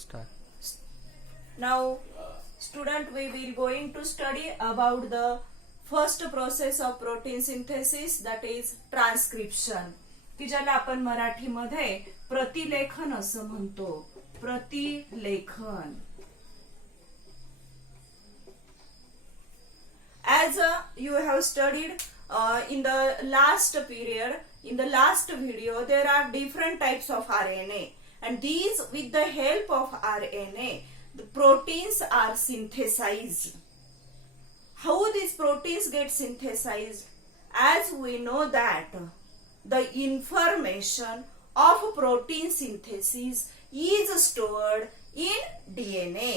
Start. Now, student, we will going to study about the first process of protein synthesis, that is transcription, की ज्याला आपण मराठीमध्ये प्रतिलेखन असं म्हणतो. प्रतिलेखन. As you have studied in the last period, in the last video, there are different types of RNA, and these, with the help of RNA, the proteins are synthesized. How these proteins get synthesized? As we know that the information of protein synthesis is stored in DNA.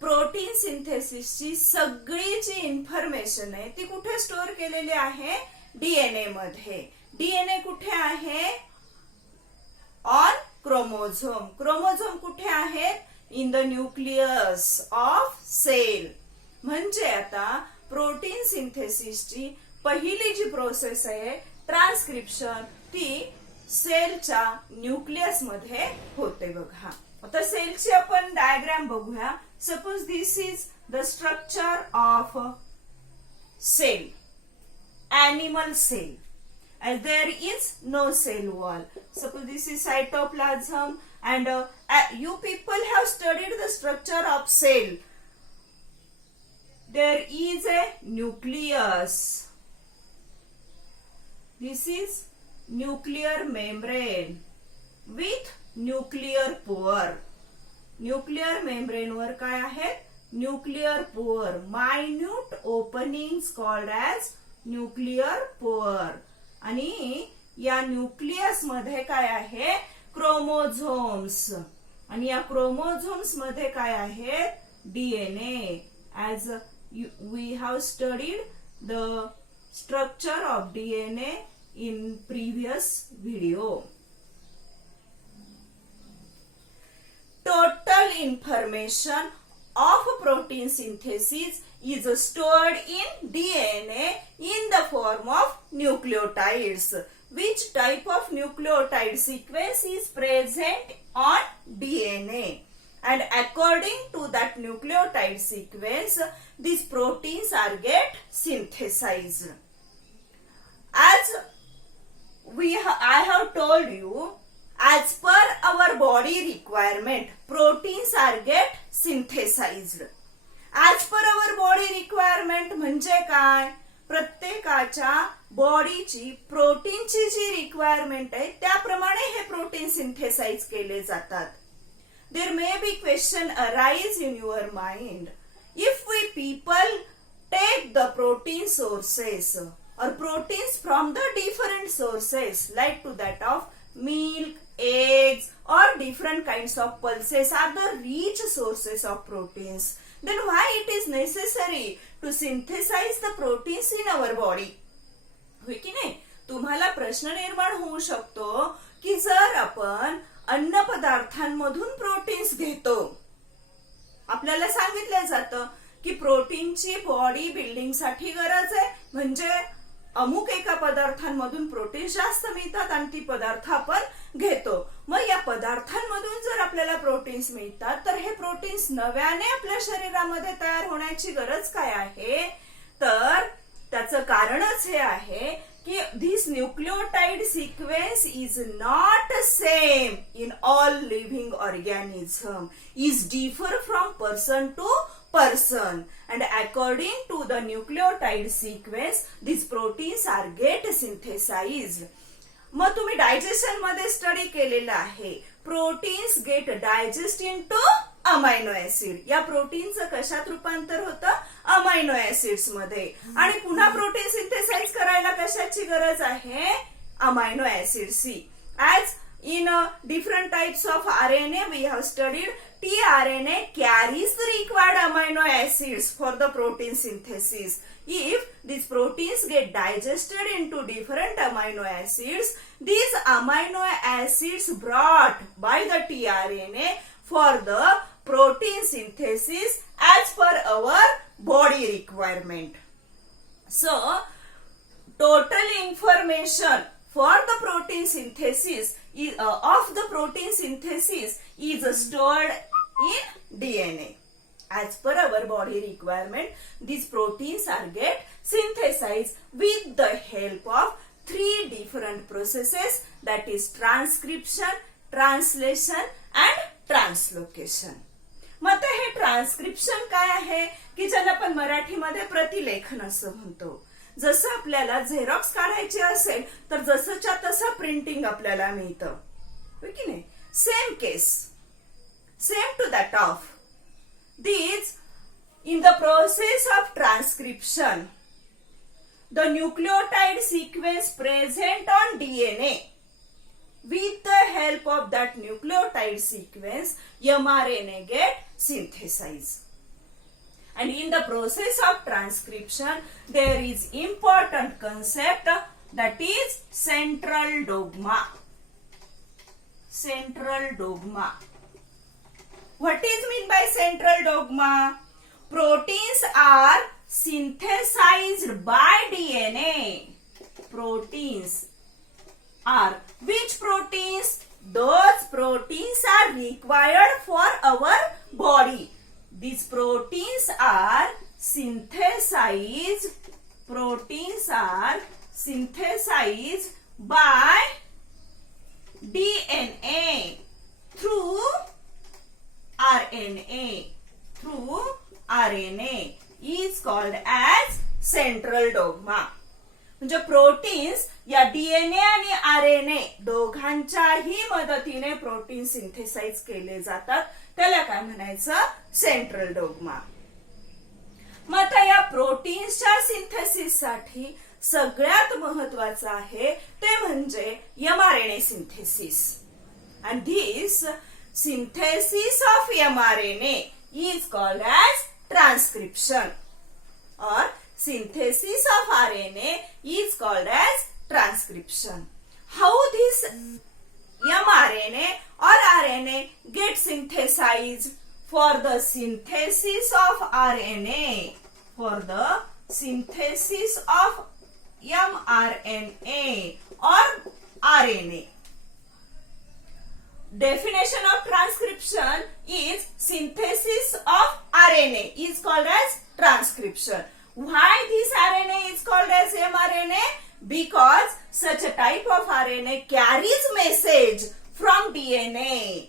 Protein सिंथेसिसची सगळी जी information आहे ती कुठे store केलेली आहे? DNA मध्ये. DNA कुठे आहे? On chromosome. क्रोमोझोम कुठे आहेत? In the nucleus of cell. म्हणजे आता प्रोटीन सिंथेसिसची पहिली जी प्रोसेस आहे ट्रान्सक्रिप्शन, ती सेलच्या न्यूक्लियस मध्ये होते बघा. आता सेलची आपण डायग्राम बघूया. Suppose this is the structure of cell, animal cell, and there is no cell wall. Suppose this is cytoplasm, and you people have studied the structure of cell. There is a nucleus. This is nuclear membrane with nuclear pore. Nuclear membrane वर काय आहे? Nuclear pore. Minute openings called as nuclear pore. आणि या nucleus मध्ये काय आहे? Chromosomes. आणि या क्रोमोझोम्स मध्ये काय आहे? DNA. As we have studied the structure of DNA in previous video. Total information of protein synthesis is stored in DNA in the form of nucleotides. Which type of nucleotide sequence is present on DNA? And according to that nucleotide sequence, these proteins are get synthesized. As I have told you, as per our body requirement, proteins are get synthesized. As per our body requirement म्हणजे काय? प्रत्येकाच्या बॉडीची प्रोटीनची जी requirement आहे त्याप्रमाणे हे protein synthesise केले जातात. There may be question arise in your mind. If we people take the protein sources or proteins from the different sources, like to that of milk, eggs, or different kinds of pulses are the rich sources of proteins, then why it is necessary to synthesize the proteins in our body? होय की नाही? तुम्हाला प्रश्न निर्माण होऊ शकतो की जर आपण अन्न पदार्थांमधून प्रोटीन्स घेतो, आपल्याला सांगितलं जातं की प्रोटीनची बॉडी बिल्डिंग साठी गरज आहे, म्हणजे अमुक एका पदार्थांमधून प्रोटीन जास्त मिळतात आणि ती पदार्थ आपण घेतो. मग या पदार्थांमधून जर आपल्याला प्रोटीन्स मिळतात तर हे प्रोटीन्स नव्याने आपल्या शरीरामध्ये तयार होण्याची गरज काय आहे? तर त्याचं कारणच हे आहे की this nucleotide sequence is not same in all living organism, is differ from person to person, and according to the nucleotide sequence these proteins are get synthesized. मग तुम्ही डायजेशन मध्ये स्टडी केलेला आहे. Proteins get digest into amino acid. या प्रोटीनचं कशात रूपांतर होतं? अमायनो ऍसिड्स मध्ये. आणि पुन्हा प्रोटीन सिंथेसाइज करायला कशाची गरज आहे? अमायनो ऍसिड सी. As in different types of RNA we have studied, tRNA carries the required amino acids for the protein synthesis. If these proteins get digested into different amino acids, these amino acids brought by the tRNA for the protein synthesis as per our body requirement. So, total information for the protein synthesis of the protein synthesis is stored in DNA. As per our body requirement, these proteins are get synthesized with the help of three different processes, that is transcription, translation and translocation. मग आता हे transcription काय आहे की ज्याला आपण मराठीमध्ये प्रतिलेखन असं म्हणतो. जसं आपल्याला झेरॉक्स काढायची असेल तर जसंच्या तसं प्रिंटिंग आपल्याला मिळतं, हो की नाही. Same case, same to that of these. In the process of transcription, the nucleotide sequence present on DNA, with the help of that nucleotide sequence, mRNA get synthesized. And in the process of transcription, there is important concept, that is central dogma. Central dogma. What is mean by central dogma? Proteins are synthesized by DNA. Proteins are, which proteins? Those proteins are required for our body. These proteins are synthesized. Proteins are synthesized by DNA through RNA. Through RNA is called as central dogma. म्हणजे proteins या DNA आणि RNA दोघांच्याही मदतीने protein synthesise केले जातात, त्याला काय म्हणायचं? Central dogma. मग आता या प्रोटीन्सच्या सिंथेसिस साठी सगळ्यात महत्वाचं आहे ते म्हणजे mRNA synthesis. And this synthesis of mRNA is called as transcription, or synthesis of RNA is called as transcription. How this mRNA or RNA get synthesized? For the synthesis of RNA, for the synthesis of mRNA or RNA, definition of transcription is synthesis of RNA is called as transcription. Why this RNA is called as mRNA? Because such a type of RNA carries message from DNA,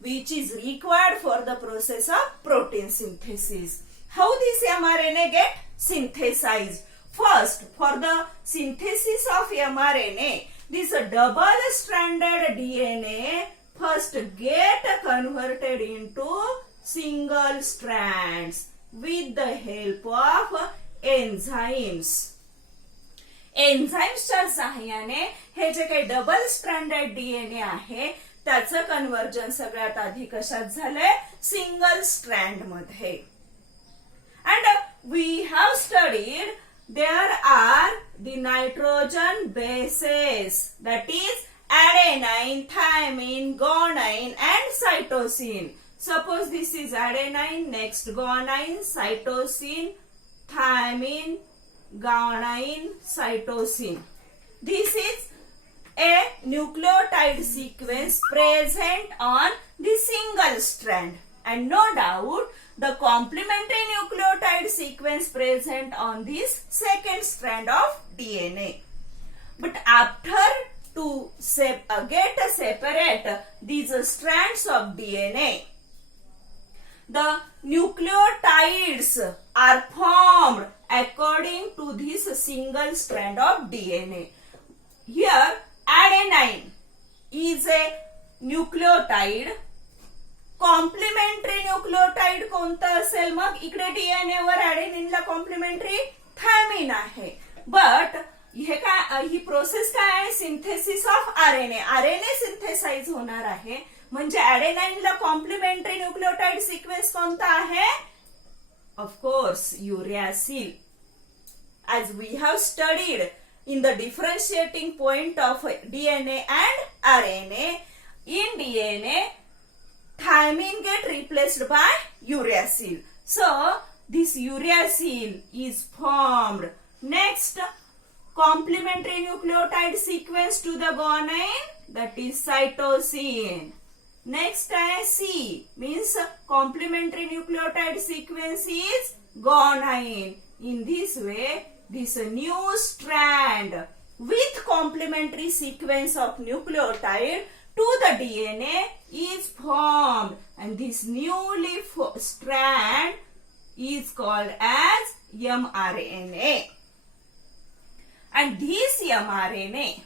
which is required for the process of protein synthesis. How this mRNA get synthesized? First, for the synthesis of mRNA, this double-stranded DNA first get converted into single strands with the help of enzymes. एन्झाईम्सच्या सहाय्याने हे जे काही double stranded DNA आहे त्याचं conversion सगळ्यात आधी कशात झालंय? Single strand मध्ये. And we have studied there are the nitrogen bases, that is adenine, thymine, guanine and cytosine. Suppose this is adenine, next guanine, cytosine, thymine, guanine, cytosine. This is a nucleotide sequence present on the single strand, and no doubt the complementary nucleotide sequence present on this second strand of DNA. But after to get separate these strands of DNA, the nucleotides are formed according to this single strand of DNA. Here adenine is a nucleotide. Complementary nucleotide कोणतं असेल? मग इकडे DNA वर ऍडेनिनला complementary thymine आहे. But हे काय, ही प्रोसेस काय आहे? Synthesis of RNA. RNA synthesize होणार आहे म्हणजे ऍडेनाइनला कॉम्प्लिमेंटरी न्यूक्लियोटाइड सिक्वेन्स कोणता आहे? Of course uracil. as we have studied in the differentiating point of DNA and RNA, in DNA thymine get replaced by uracil. So this uracil is formed. Next, complementary nucleotide sequence to the guanine, that is cytosine. Next C means complementary nucleotide sequence is guanine. In this way, this new strand with complementary sequence of nucleotide to the DNA is formed, and this newly strand is called as mRNA. And this mRNA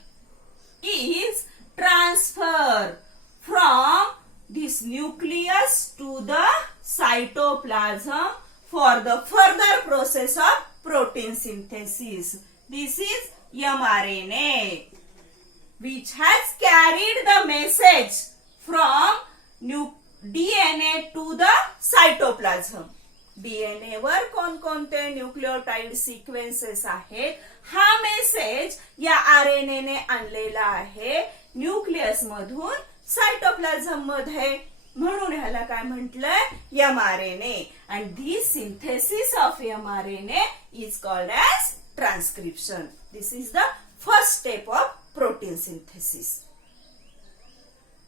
is transferred from this nucleus to the cytoplasm for the further process of protein synthesis. This is mRNA, which has carried the message from DNA to the cytoplasm. DNA वर कोणकोणते nucleotide sequences आहेत हा message या RNA ने आणलेला आहे nucleus मधून cytoplasm मध्ये. म्हणून ह्याला काय म्हटलंय mRNA. And this synthesis of mRNA is called as transcription. This is the first step of protein synthesis.